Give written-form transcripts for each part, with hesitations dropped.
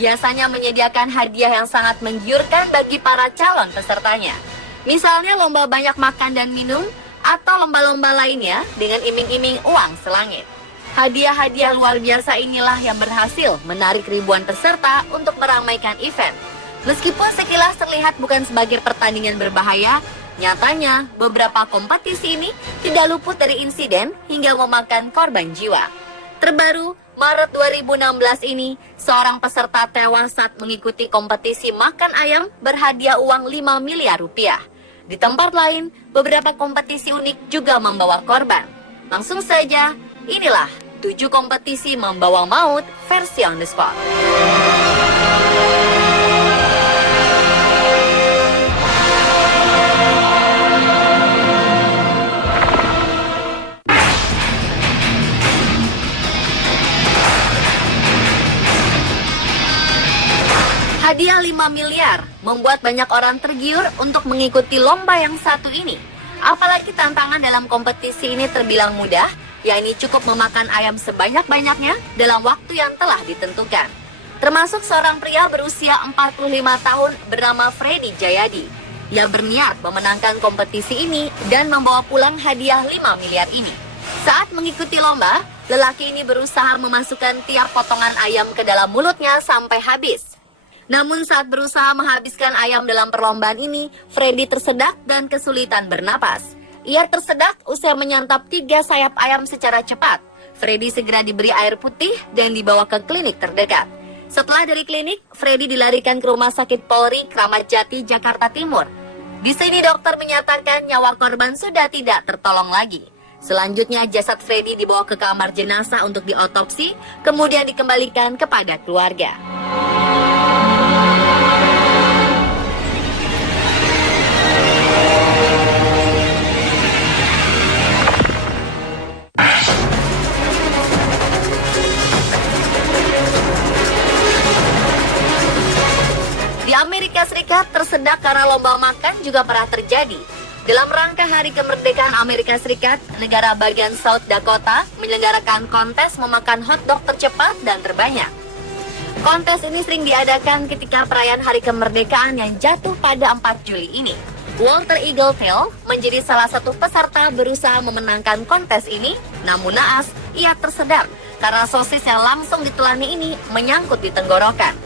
biasanya menyediakan hadiah yang sangat menggiurkan bagi para calon pesertanya. Misalnya lomba banyak makan dan minum, atau lomba-lomba lainnya dengan iming-iming uang selangit. Hadiah-hadiah luar biasa inilah yang berhasil menarik ribuan peserta untuk meramaikan event. Meskipun sekilas terlihat bukan sebagai pertandingan berbahaya, nyatanya beberapa kompetisi ini tidak luput dari insiden hingga memakan korban jiwa. Terbaru, Maret 2016 ini, seorang peserta tewas saat mengikuti kompetisi makan ayam berhadiah uang 5 miliar rupiah. Di tempat lain, beberapa kompetisi unik juga membawa korban. Langsung saja, inilah 7 kompetisi membawa maut versi on the spot. Hadiah 5 miliar membuat banyak orang tergiur untuk mengikuti lomba yang satu ini. Apalagi tantangan dalam kompetisi ini terbilang mudah, yakni cukup memakan ayam sebanyak-banyaknya dalam waktu yang telah ditentukan. Termasuk seorang pria berusia 45 tahun bernama Freddy Jayadi. Ia berniat memenangkan kompetisi ini dan membawa pulang hadiah 5 miliar ini. Saat mengikuti lomba, lelaki ini berusaha memasukkan tiap potongan ayam ke dalam mulutnya sampai habis. Namun saat berusaha menghabiskan ayam dalam perlombaan ini, Freddy tersedak dan kesulitan bernapas. Ia tersedak usai menyantap 3 sayap ayam secara cepat. Freddy segera diberi air putih dan dibawa ke klinik terdekat. Setelah dari klinik, Freddy dilarikan ke Rumah Sakit Polri Kramat Jati, Jakarta Timur. Di sini dokter menyatakan nyawa korban sudah tidak tertolong lagi. Selanjutnya jasad Freddy dibawa ke kamar jenazah untuk diotopsi, kemudian dikembalikan kepada keluarga. Di Amerika Serikat, tersedak karena lomba makan juga pernah terjadi. Dalam rangka Hari Kemerdekaan Amerika Serikat, negara bagian South Dakota menyelenggarakan kontes memakan hotdog tercepat dan terbanyak. Kontes ini sering diadakan ketika perayaan Hari Kemerdekaan yang jatuh pada 4 Juli ini. Walter Eagletail menjadi salah satu peserta berusaha memenangkan kontes ini, namun naas, ia tersedak karena sosis yang langsung ditelannya ini menyangkut di tenggorokan.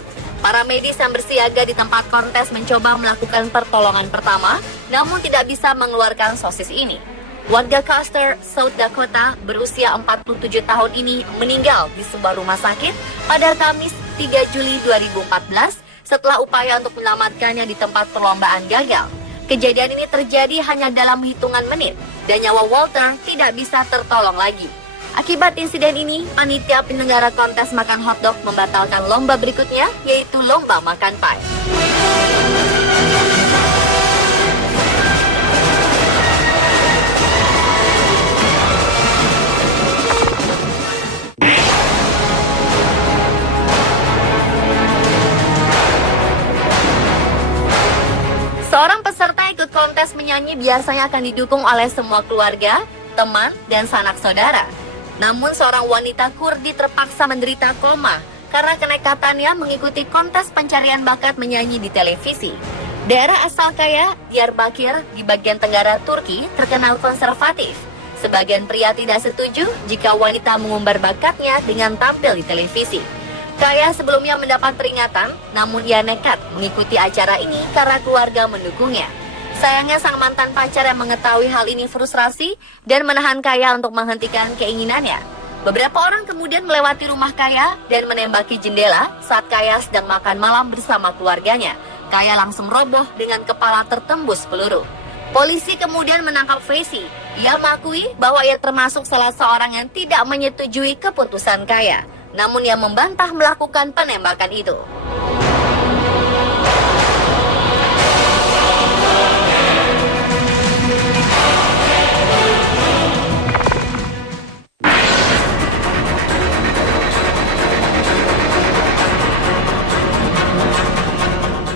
Para medis yang bersiaga di tempat kontes mencoba melakukan pertolongan pertama, namun tidak bisa mengeluarkan sosis ini. Warga Custer, South Dakota, berusia 47 tahun ini meninggal di sebuah rumah sakit pada Kamis 3 Juli 2014 setelah upaya untuk menyelamatkannya di tempat perlombaan gagal. Kejadian ini terjadi hanya dalam hitungan menit, dan nyawa Walter tidak bisa tertolong lagi. Akibat insiden ini, panitia penyelenggara kontes makan hotdog membatalkan lomba berikutnya, yaitu lomba makan pie. Seorang peserta ikut kontes menyanyi biasanya akan didukung oleh semua keluarga, teman, dan sanak saudara. Namun seorang wanita Kurdi terpaksa menderita koma karena kenekatannya mengikuti kontes pencarian bakat menyanyi di televisi. Daerah asal kaya, Diyarbakir di bagian tenggara Turki terkenal konservatif. Sebagian pria tidak setuju jika wanita mengumbar bakatnya dengan tampil di televisi. Kaya sebelumnya mendapat peringatan, namun ia nekat mengikuti acara ini karena keluarga mendukungnya. Sayangnya sang mantan pacar yang mengetahui hal ini frustrasi dan menahan Kaya untuk menghentikan keinginannya. Beberapa orang kemudian melewati rumah Kaya dan menembaki jendela saat Kaya sedang makan malam bersama keluarganya. Kaya langsung roboh dengan kepala tertembus peluru. Polisi kemudian menangkap Fesi. Ia mengakui bahwa ia termasuk salah seorang yang tidak menyetujui keputusan Kaya. Namun ia membantah melakukan penembakan itu.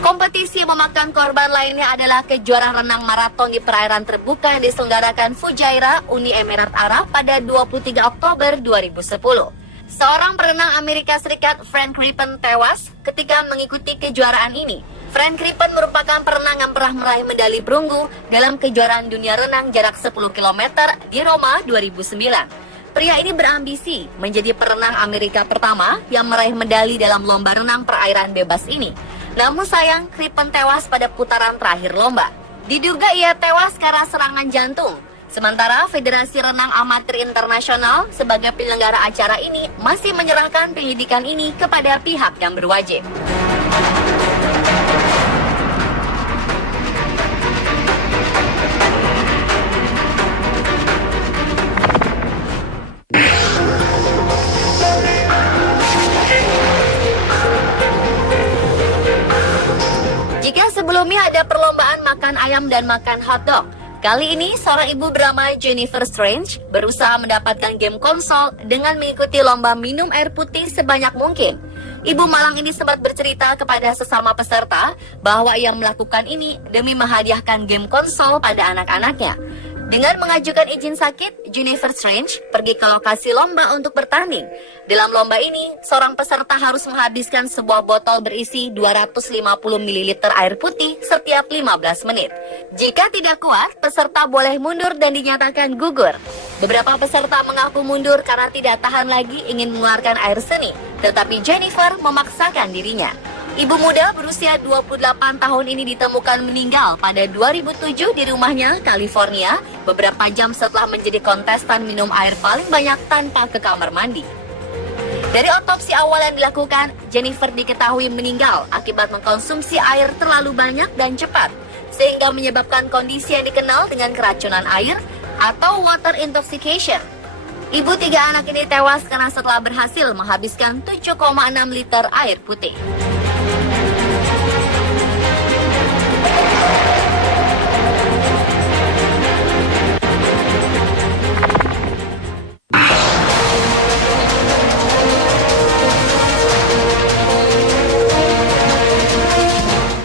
Kompetisi yang memakan korban lainnya adalah kejuaraan renang maraton di perairan terbuka yang diselenggarakan Fujairah, Uni Emirat Arab pada 23 Oktober 2010. Seorang perenang Amerika Serikat, Frank Crippen, tewas ketika mengikuti kejuaraan ini. Frank Crippen merupakan perenang yang pernah meraih medali perunggu dalam kejuaraan dunia renang jarak 10 km di Roma 2009. Pria ini berambisi menjadi perenang Amerika pertama yang meraih medali dalam lomba renang perairan bebas ini. Namun sayang, Crippen tewas pada putaran terakhir lomba. Diduga ia tewas karena serangan jantung. Sementara Federasi Renang Amatir Internasional sebagai penyelenggara acara ini masih menyerahkan penyelidikan ini kepada pihak yang berwajib. Jika sebelumnya ada perlombaan makan ayam dan makan hotdog, kali ini seorang ibu bernama Jennifer Strange berusaha mendapatkan game konsol dengan mengikuti lomba minum air putih sebanyak mungkin. Ibu malang ini sempat bercerita kepada sesama peserta bahwa ia melakukan ini demi menghadiahkan game konsol pada anak-anaknya. Dengan mengajukan izin sakit, Jennifer Strange pergi ke lokasi lomba untuk bertanding. Dalam lomba ini, seorang peserta harus menghabiskan sebuah botol berisi 250 ml air putih setiap 15 menit. Jika tidak kuat, peserta boleh mundur dan dinyatakan gugur. Beberapa peserta mengaku mundur karena tidak tahan lagi ingin mengeluarkan air seni, tetapi Jennifer memaksakan dirinya. Ibu muda berusia 28 tahun ini ditemukan meninggal pada 2007 di rumahnya, California, beberapa jam setelah menjadi kontestan minum air paling banyak tanpa ke kamar mandi. Dari otopsi awal yang dilakukan, Jennifer diketahui meninggal akibat mengkonsumsi air terlalu banyak dan cepat, sehingga menyebabkan kondisi yang dikenal dengan keracunan air atau water intoxication. Ibu 3 anak ini tewas karena setelah berhasil menghabiskan 7,6 liter air putih.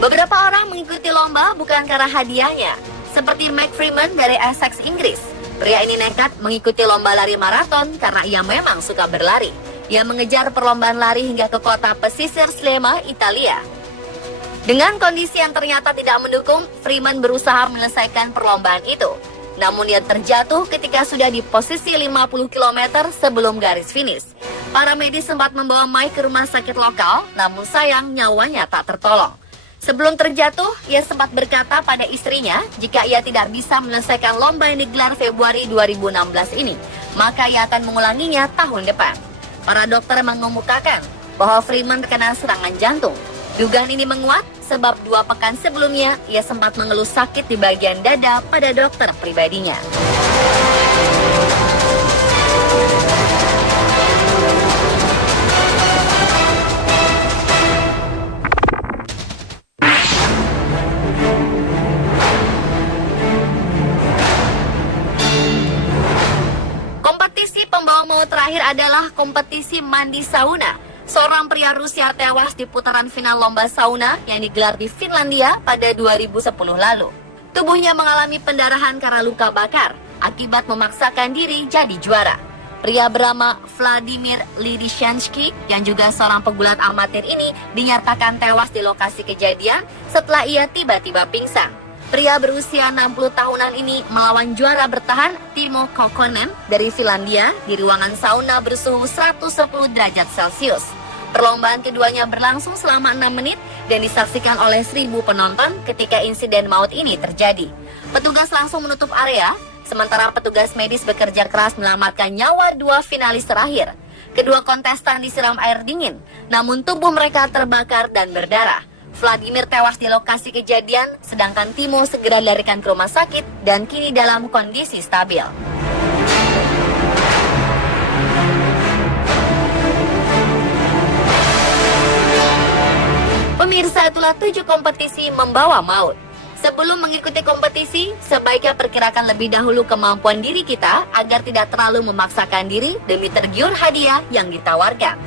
Beberapa orang mengikuti lomba bukan karena hadiahnya, seperti Mike Freeman dari Essex, Inggris. Pria ini nekat mengikuti lomba lari maraton karena ia memang suka berlari. Ia mengejar perlombaan lari hingga ke kota pesisir Slema, Italia. Dengan kondisi yang ternyata tidak mendukung, Freeman berusaha menyelesaikan perlombaan itu. Namun ia terjatuh ketika sudah di posisi 50 km sebelum garis finish. Para medis sempat membawa Mike ke rumah sakit lokal, namun sayang nyawanya tak tertolong. Sebelum terjatuh, ia sempat berkata pada istrinya jika ia tidak bisa menyelesaikan lomba yang digelar Februari 2016 ini, maka ia akan mengulanginya tahun depan. Para dokter mengemukakan bahwa Freeman terkena serangan jantung. Dugaan ini menguat sebab 2 pekan sebelumnya ia sempat mengeluh sakit di bagian dada pada dokter pribadinya. Kompetisi pembawa maut terakhir adalah kompetisi mandi sauna. Seorang pria Rusia tewas di putaran final lomba sauna yang digelar di Finlandia pada 2010 lalu. Tubuhnya mengalami pendarahan karena luka bakar akibat memaksakan diri jadi juara. Pria bernama Vladimir Lidishansky yang juga seorang pegulat amatir ini dinyatakan tewas di lokasi kejadian setelah ia tiba-tiba pingsan. Pria berusia 60 tahunan ini melawan juara bertahan Timo Kokkonen dari Finlandia di ruangan sauna bersuhu 110 derajat Celcius. Perlombaan keduanya berlangsung selama 6 menit dan disaksikan oleh 1.000 penonton ketika insiden maut ini terjadi. Petugas langsung menutup area, sementara petugas medis bekerja keras menyelamatkan nyawa 2 finalis terakhir. Kedua kontestan disiram air dingin, namun tubuh mereka terbakar dan berdarah. Vladimir tewas di lokasi kejadian, sedangkan Timo segera dilarikan ke rumah sakit dan kini dalam kondisi stabil. Pemirsa, itulah 7 kompetisi membawa maut. Sebelum mengikuti kompetisi, sebaiknya perkirakan lebih dahulu kemampuan diri kita agar tidak terlalu memaksakan diri demi tergiur hadiah yang ditawarkan.